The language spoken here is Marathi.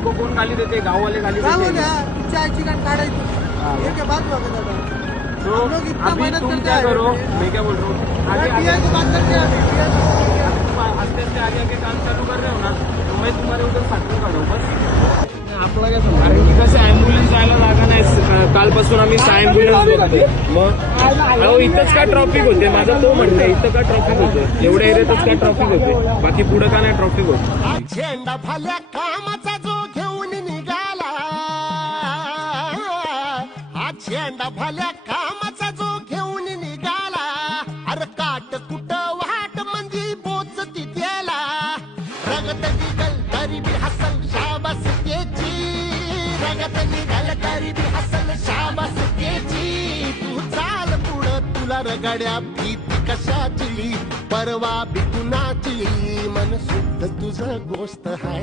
तुमको कोण गाली देते? गाववाले गाली काय देते? बोले तुमच्या आईची गाठ काढायची ये के बात हुआ दादा तो हम लोग इतना अभी मेहनत तुम करके क्या आए करो, हैं। मैं क्या बोल रहा हूँ, आगे आगे पीआई को बात करके आस्ते आस्ते आगे आगे काम चालू कर रहे हो ना, तो मैं तुम्हारे उधर साथी काढू बस. आपला काय समजा, कारण की कसं ॲम्ब्युलन्स जायला जागा नाही. कालपासून आम्ही 6 ॲम्ब्युलन्स बघतोय. मग अहो इथंच का ट्रॉफिक होते? माझा तो म्हणतोय इथं का ट्रॉफिक होते? एवढ्या एरियातच का ट्रॉफिक होते? बाकी पुढे का नाही ट्रॉफिक होत? झेंडा भल्या कामाचा जो घेऊन निघाला, हा झेंडा भल्या कामाचा जो घेऊन निघाला, अरे काट कुट वाट मंदी बोचती त्याला, रगत निघल तरी बी हसल शाबास त्याची, रगत निघल तरी बी हसल शाबास त्याची. तू चाल पुढं तुला रगड्या भीती कशाची, परवा बी कुणाची, मन शुद्ध तुझं गोष्ट हाय.